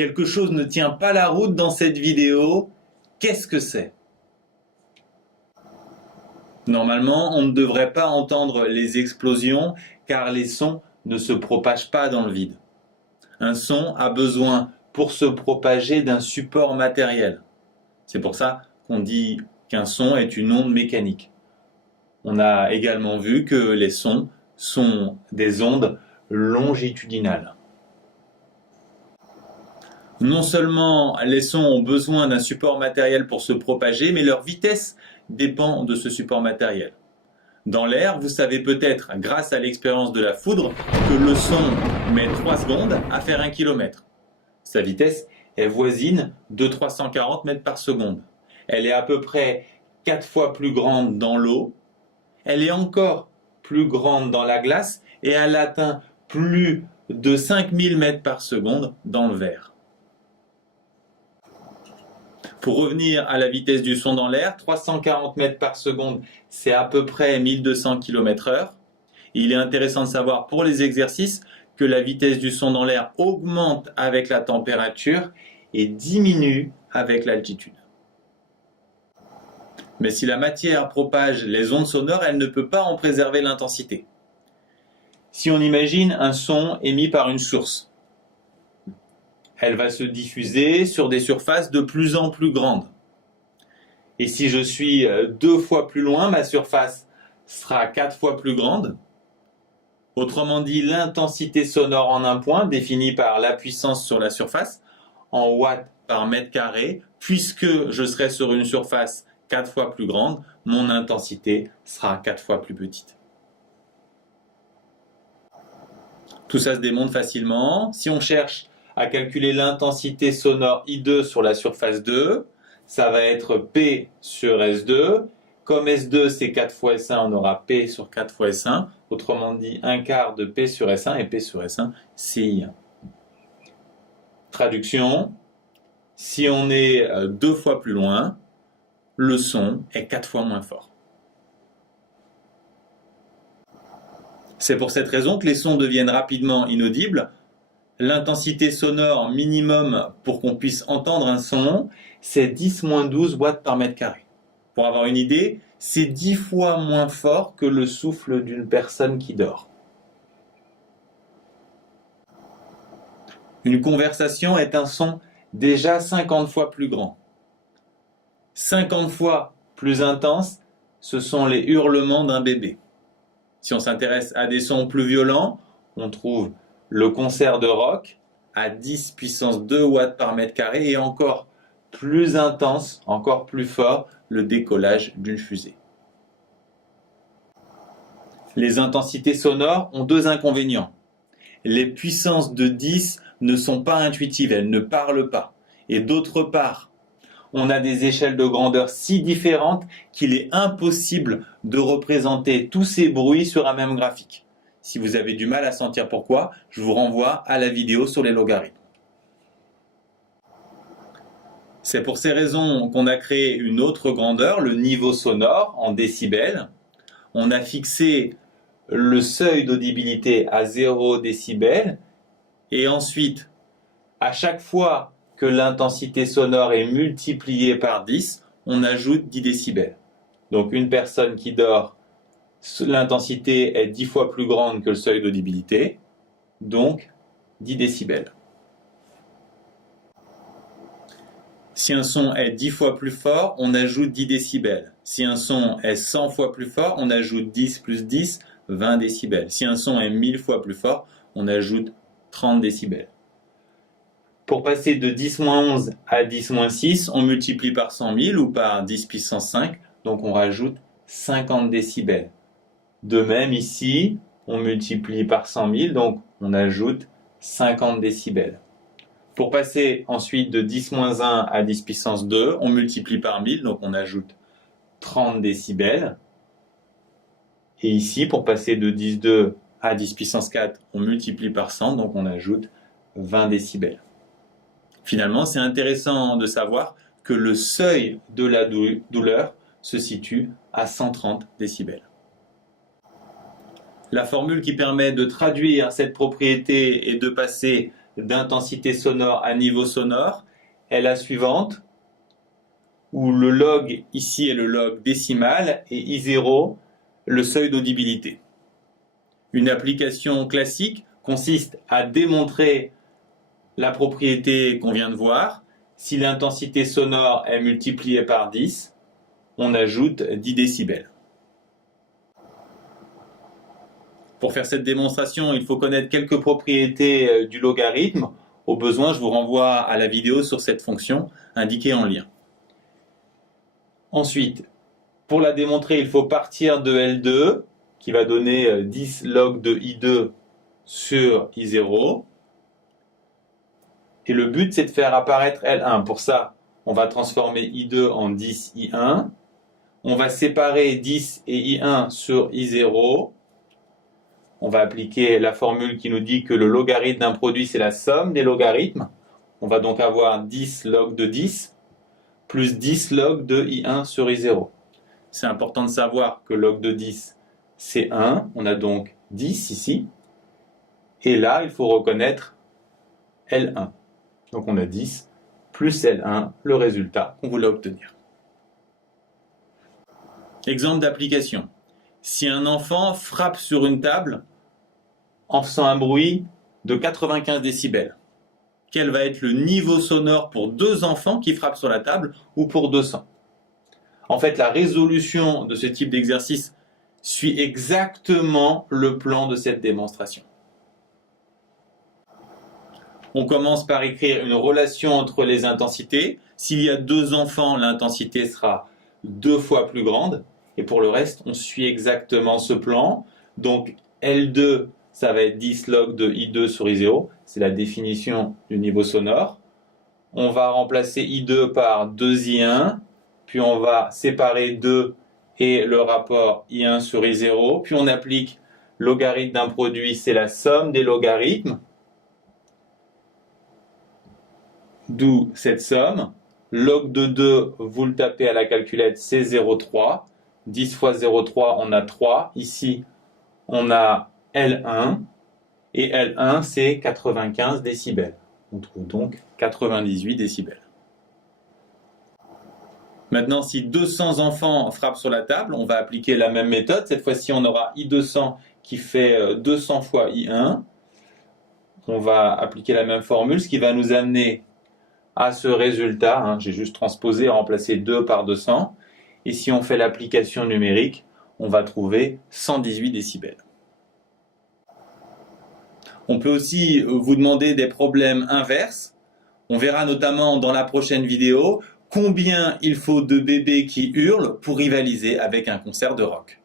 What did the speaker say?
Quelque chose ne tient pas la route dans cette vidéo. Qu'est-ce que c'est? Normalement, on ne devrait pas entendre les explosions car les sons ne se propagent pas dans le vide. Un son a besoin pour se propager d'un support matériel. C'est pour ça qu'on dit qu'un son est une onde mécanique. On a également vu que les sons sont des ondes longitudinales. Non seulement les sons ont besoin d'un support matériel pour se propager, mais leur vitesse dépend de ce support matériel. Dans l'air, vous savez peut-être, grâce à l'expérience de la foudre, que le son met 3 secondes à faire 1 km. Sa vitesse est voisine de 340 mètres par seconde. Elle est à peu près 4 fois plus grande dans l'eau. Elle est encore plus grande dans la glace et elle atteint plus de 5000 mètres par seconde dans le verre. Pour revenir à la vitesse du son dans l'air, 340 mètres par seconde, c'est à peu près 1200 km/h. Il est intéressant de savoir pour les exercices que la vitesse du son dans l'air augmente avec la température et diminue avec l'altitude. Mais si la matière propage les ondes sonores, elle ne peut pas en préserver l'intensité. Si on imagine un son émis par une source, elle va se diffuser sur des surfaces de plus en plus grandes. Et si je suis 2 fois plus loin, ma surface sera 4 fois plus grande. Autrement dit, l'intensité sonore en un point, définie par la puissance sur la surface, en watts par mètre carré, puisque je serai sur une surface 4 fois plus grande, mon intensité sera 4 fois plus petite. Tout ça se démontre facilement. Si on cherche à calculer l'intensité sonore I2 sur la surface 2, ça va être P sur S2. Comme S2 c'est 4 fois S1, on aura P sur 4 fois S1. Autrement dit, 1/4 de P sur S1 et P sur S1, c'est I1. Traduction, si on est 2 fois plus loin, le son est 4 fois moins fort. C'est pour cette raison que les sons deviennent rapidement inaudibles. L'intensité sonore minimum pour qu'on puisse entendre un son, c'est 10-12 watts par mètre carré. Pour avoir une idée, c'est 10 fois moins fort que le souffle d'une personne qui dort. Une conversation est un son déjà 50 fois plus grand. 50 fois plus intense, ce sont les hurlements d'un bébé. Si on s'intéresse à des sons plus violents, on trouve le concert de rock à 10 puissance 2 watts par mètre carré et encore plus intense, encore plus fort, le décollage d'une fusée. Les intensités sonores ont 2 inconvénients. Les puissances de 10 ne sont pas intuitives, elles ne parlent pas. Et d'autre part, on a des échelles de grandeur si différentes qu'il est impossible de représenter tous ces bruits sur un même graphique. Si vous avez du mal à sentir pourquoi, je vous renvoie à la vidéo sur les logarithmes. C'est pour ces raisons qu'on a créé une autre grandeur, le niveau sonore en décibels. On a fixé le seuil d'audibilité à 0 décibels et ensuite, à chaque fois que l'intensité sonore est multipliée par 10, on ajoute 10 décibels. Donc une personne qui dort, l'intensité est 10 fois plus grande que le seuil d'audibilité, donc 10 décibels. Si un son est 10 fois plus fort, on ajoute 10 décibels. Si un son est 100 fois plus fort, on ajoute 10 plus 10, 20 décibels. Si un son est 1000 fois plus fort, on ajoute 30 décibels. Pour passer de 10-11 à 10-6, on multiplie par 100 000 ou par 10 puissance 5, donc on rajoute 50 décibels. De même ici, on multiplie par 100 000, donc on ajoute 50 décibels. Pour passer ensuite de 10-1 à 10 puissance 2, on multiplie par 1000, donc on ajoute 30 décibels. Et ici, pour passer de 10,2 à 10 puissance 4, on multiplie par 100, donc on ajoute 20 décibels. Finalement, c'est intéressant de savoir que le seuil de la douleur se situe à 130 décibels. La formule qui permet de traduire cette propriété et de passer d'intensité sonore à niveau sonore est la suivante, où le log ici est le log décimal et I0 le seuil d'audibilité. Une application classique consiste à démontrer la propriété qu'on vient de voir. Si l'intensité sonore est multipliée par 10, on ajoute 10 décibels. Pour faire cette démonstration, il faut connaître quelques propriétés du logarithme. Au besoin, je vous renvoie à la vidéo sur cette fonction indiquée en lien. Ensuite, pour la démontrer, il faut partir de L2, qui va donner 10 log de I2 sur I0. Et le but, c'est de faire apparaître L1. Pour ça, on va transformer I2 en 10 I1. On va séparer 10 et I1 sur I0. On va appliquer la formule qui nous dit que le logarithme d'un produit, c'est la somme des logarithmes. On va donc avoir 10 log de 10 plus 10 log de I1 sur I0. C'est important de savoir que log de 10, c'est 1. On a donc 10 ici. Et là, il faut reconnaître L1. Donc on a 10 plus L1, le résultat qu'on voulait obtenir. Exemple d'application. Si un enfant frappe sur une table en faisant un bruit de 95 décibels, quel va être le niveau sonore pour 2 enfants qui frappent sur la table ou pour 200? En fait, la résolution de ce type d'exercice suit exactement le plan de cette démonstration. On commence par écrire une relation entre les intensités. S'il y a 2 enfants, l'intensité sera 2 fois plus grande. Et pour le reste, on suit exactement ce plan. Donc L2, ça va être 10 log de I2 sur I0. C'est la définition du niveau sonore. On va remplacer I2 par 2I1. Puis on va séparer 2 et le rapport I1 sur I0. Puis on applique logarithme d'un produit, c'est la somme des logarithmes. D'où cette somme. Log de 2, vous le tapez à la calculette, c'est 0,3. 10 fois 0,3, on a 3. Ici, on a L1. Et L1, c'est 95 décibels. On trouve donc 98 décibels. Maintenant, si 200 enfants frappent sur la table, on va appliquer la même méthode. Cette fois-ci, on aura I200 qui fait 200 fois I1. On va appliquer la même formule, ce qui va nous amener à ce résultat. J'ai juste transposé, remplacé 2 par 200. Et si on fait l'application numérique, on va trouver 118 décibels. On peut aussi vous demander des problèmes inverses. On verra notamment dans la prochaine vidéo combien il faut de bébés qui hurlent pour rivaliser avec un concert de rock.